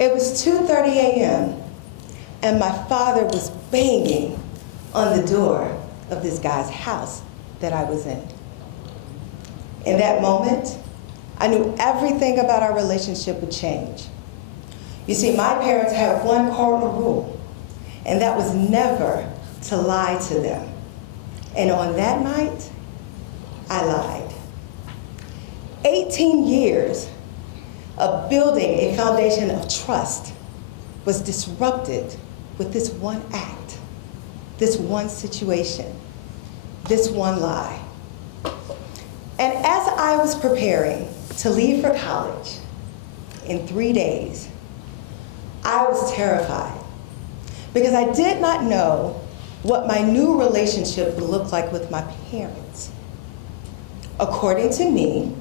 It was 2:30 a.m. and my father was banging on the door of this guy's house that I was in. In that moment, I knew everything about our relationship would change. You see, my parents had one cardinal rule, and that was never to lie to them. And on that night, I lied. 18 years of building a foundation of trust was disrupted with this one act, this one situation, this one lie. And as I was preparing to leave for college in 3 days, I was terrified because I did not know what my new relationship would look like with my parents. According to me,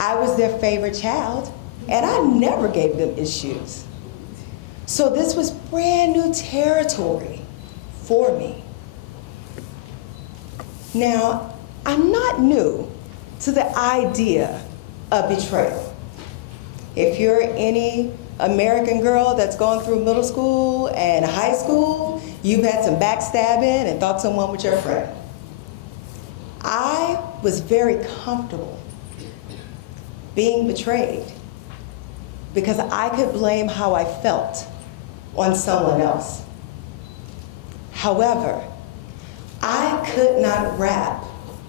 I was their favorite child, and I never gave them issues. So this was brand new territory for me. Now, I'm not new to the idea of betrayal. If you're any American girl that's gone through middle school and high school, you've had some backstabbing and thought someone was your friend. I was very comfortable being betrayed because I could blame how I felt on someone else. However, I could not wrap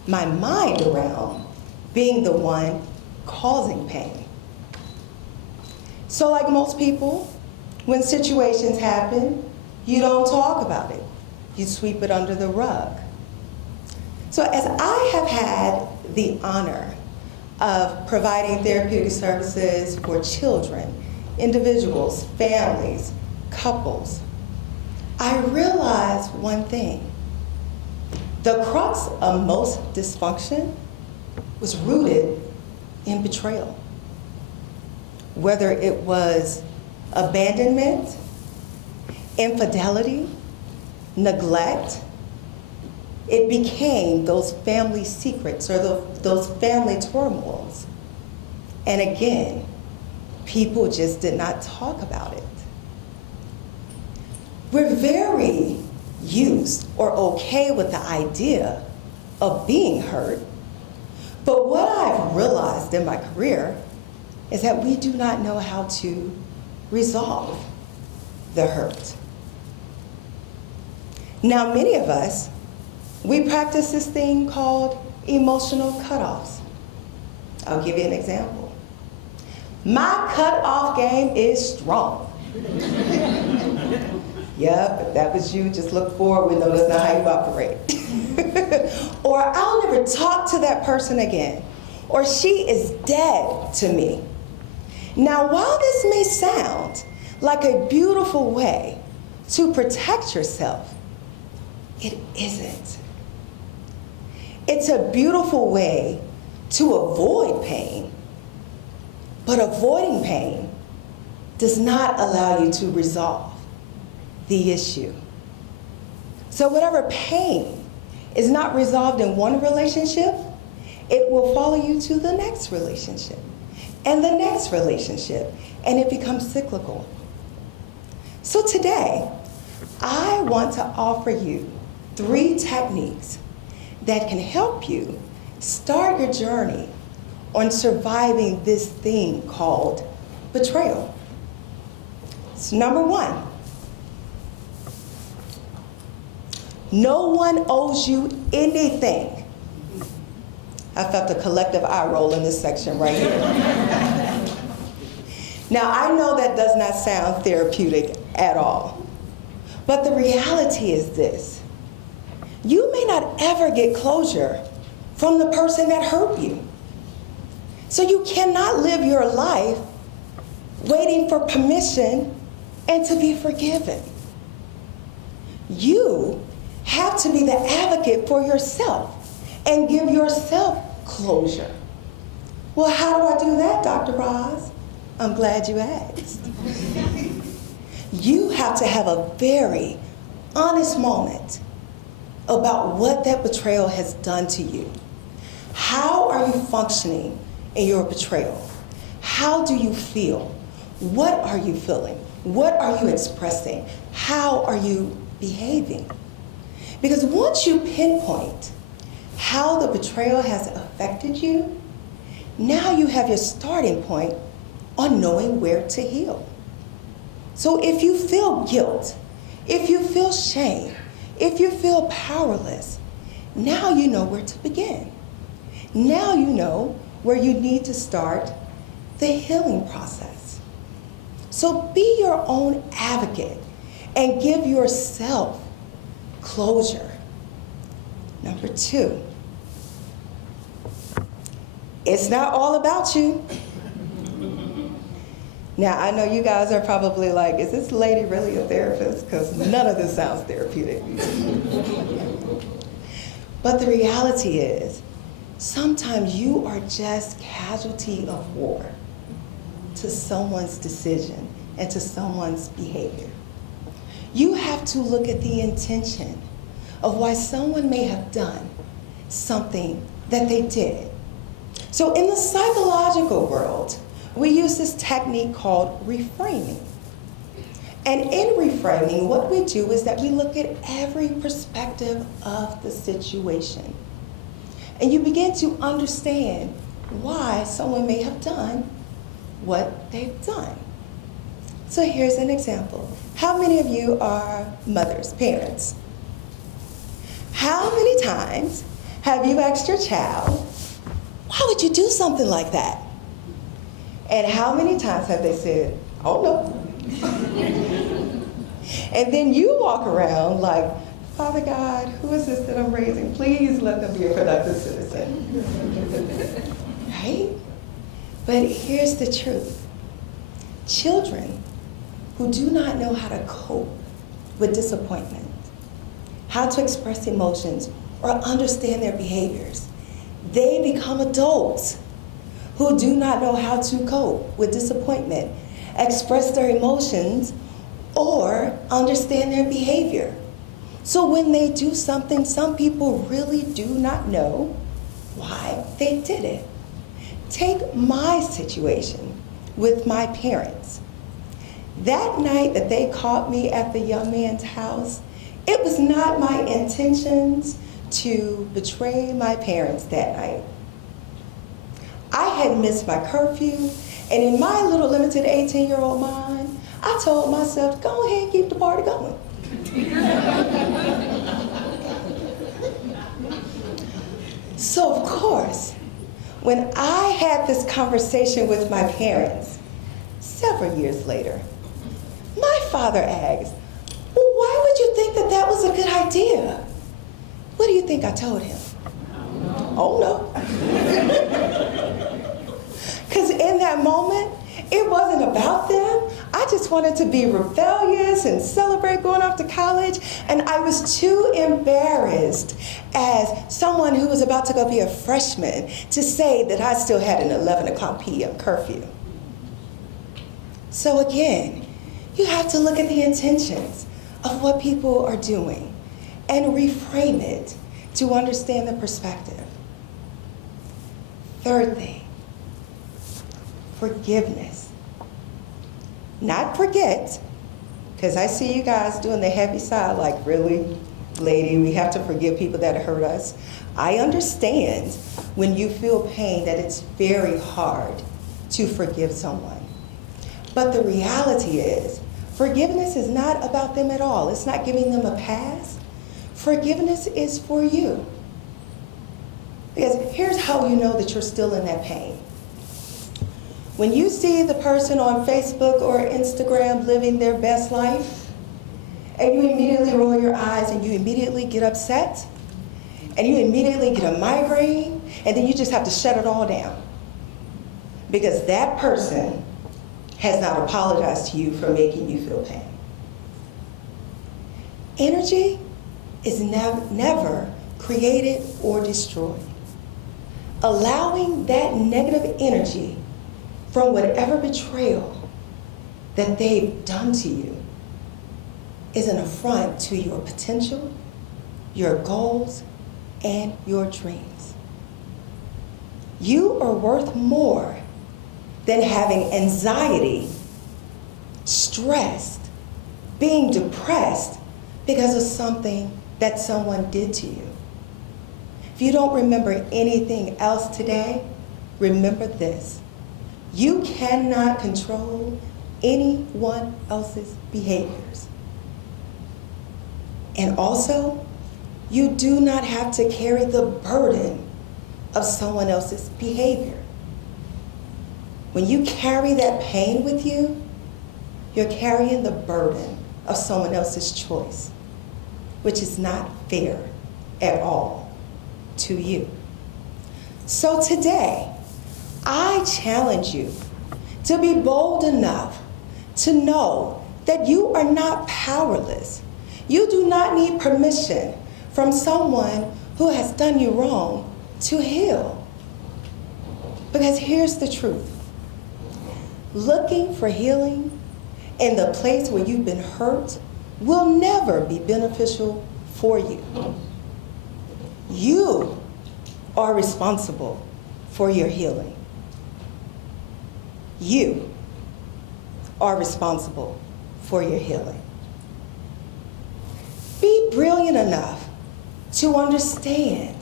my mind around being the one causing pain. So like most people, when situations happen, you don't talk about it. You sweep it under the rug. So as I have had the honor of providing therapeutic services for children, individuals, families, couples, I realized one thing. The crux of most dysfunction was rooted in betrayal. Whether it was abandonment, infidelity, neglect, it became those family secrets or those family turmoils. And again, people just did not talk about it. We're very used or okay with the idea of being hurt, but what I've realized in my career is that we do not know how to resolve the hurt. Now, many of us, we practice this thing called emotional cutoffs. I'll give you an example. My cutoff game is strong. Yep, if that was you, just look forward, we know that's not how you operate. Or I'll never talk to that person again. Or she is dead to me. Now, while this may sound like a beautiful way to protect yourself, it isn't. It's a beautiful way to avoid pain, but avoiding pain does not allow you to resolve the issue. So whatever pain is not resolved in one relationship, it will follow you to the next relationship and the next relationship, and it becomes cyclical. So today, I want to offer you 3 techniques that can help you start your journey on surviving this thing called betrayal. So number 1, no one owes you anything. I felt a collective eye roll in this section right here. Now, I know that does not sound therapeutic at all, but the reality is this. You may not ever get closure from the person that hurt you. So you cannot live your life waiting for permission and to be forgiven. You have to be the advocate for yourself and give yourself closure. Well, how do I do that, Dr. Roz? I'm glad you asked. You have to have a very honest moment about what that betrayal has done to you. How are you functioning in your betrayal? How do you feel? What are you feeling? What are you expressing? How are you behaving? Because once you pinpoint how the betrayal has affected you, now you have your starting point on knowing where to heal. So if you feel guilt, if you feel shame, if you feel powerless, now you know where to begin. Now you know where you need to start the healing process. So be your own advocate and give yourself closure. Number 2, it's not all about you. Now, I know you guys are probably like, is this lady really a therapist? Because none of this sounds therapeutic. But the reality is, sometimes you are just casualty of war to someone's decision and to someone's behavior. You have to look at the intention of why someone may have done something that they did. So in the psychological world, we use this technique called reframing. And in reframing, what we do is that we look at every perspective of the situation. And you begin to understand why someone may have done what they've done. So here's an example. How many of you are mothers, parents? How many times have you asked your child, why would you do something like that? And how many times have they said, oh no? And then you walk around like, Father God, who is this that I'm raising? Please let them be a productive citizen. Right? But here's the truth. Children who do not know how to cope with disappointment, how to express emotions, or understand their behaviors, they become adults who do not know how to cope with disappointment, express their emotions, or understand their behavior. So when they do something, some people really do not know why they did it. Take my situation with my parents. That night that they caught me at the young man's house, it was not my intentions to betray my parents that night. I had missed my curfew, and in my little limited 18-year-old mind, I told myself, go ahead and keep the party going. So of course, when I had this conversation with my parents, several years later, my father asked, well, why would you think that that was a good idea? What do you think I told him? Oh no. Because in that moment, it wasn't about them. I just wanted to be rebellious and celebrate going off to college, and I was too embarrassed as someone who was about to go be a freshman to say that I still had an 11 o'clock p.m. curfew. So again, you have to look at the intentions of what people are doing and reframe it to understand the perspective. Third thing, forgiveness. Not forget, because I see you guys doing the heavy side like, really, lady, we have to forgive people that hurt us. I understand when you feel pain that it's very hard to forgive someone. But the reality is, forgiveness is not about them at all. It's not giving them a pass. Forgiveness is for you. Because here's how you know that you're still in that pain. When you see the person on Facebook or Instagram living their best life, and you immediately roll your eyes and you immediately get upset, and you immediately get a migraine, and then you just have to shut it all down. Because that person has not apologized to you for making you feel pain. Energy is never created or destroyed. Allowing that negative energy from whatever betrayal that they've done to you is an affront to your potential, your goals, and your dreams. You are worth more than having anxiety stressed, being depressed because of something that someone did to you. If you don't remember anything else today, remember this. You cannot control anyone else's behaviors. And also, you do not have to carry the burden of someone else's behavior. When you carry that pain with you, you're carrying the burden of someone else's choice, which is not fair at all to you. So today, I challenge you to be bold enough to know that you are not powerless. You do not need permission from someone who has done you wrong to heal. Because here's the truth. Looking for healing in the place where you've been hurt will never be beneficial for you. You are responsible for your healing. You are responsible for your healing. Be brilliant enough to understand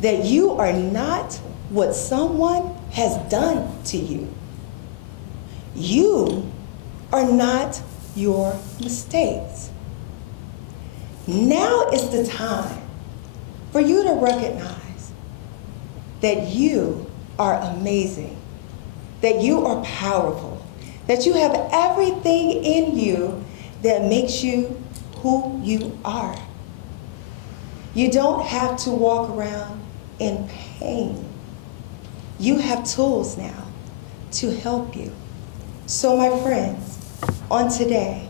that you are not what someone has done to you. You are not your mistakes. Now is the time for you to recognize that you are amazing, that you are powerful, that you have everything in you that makes you who you are. You don't have to walk around in pain. You have tools now to help you. So my friends, on today,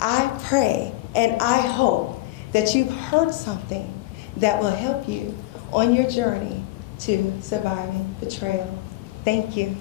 I pray and I hope that you've heard something that will help you on your journey to surviving betrayal. Thank you.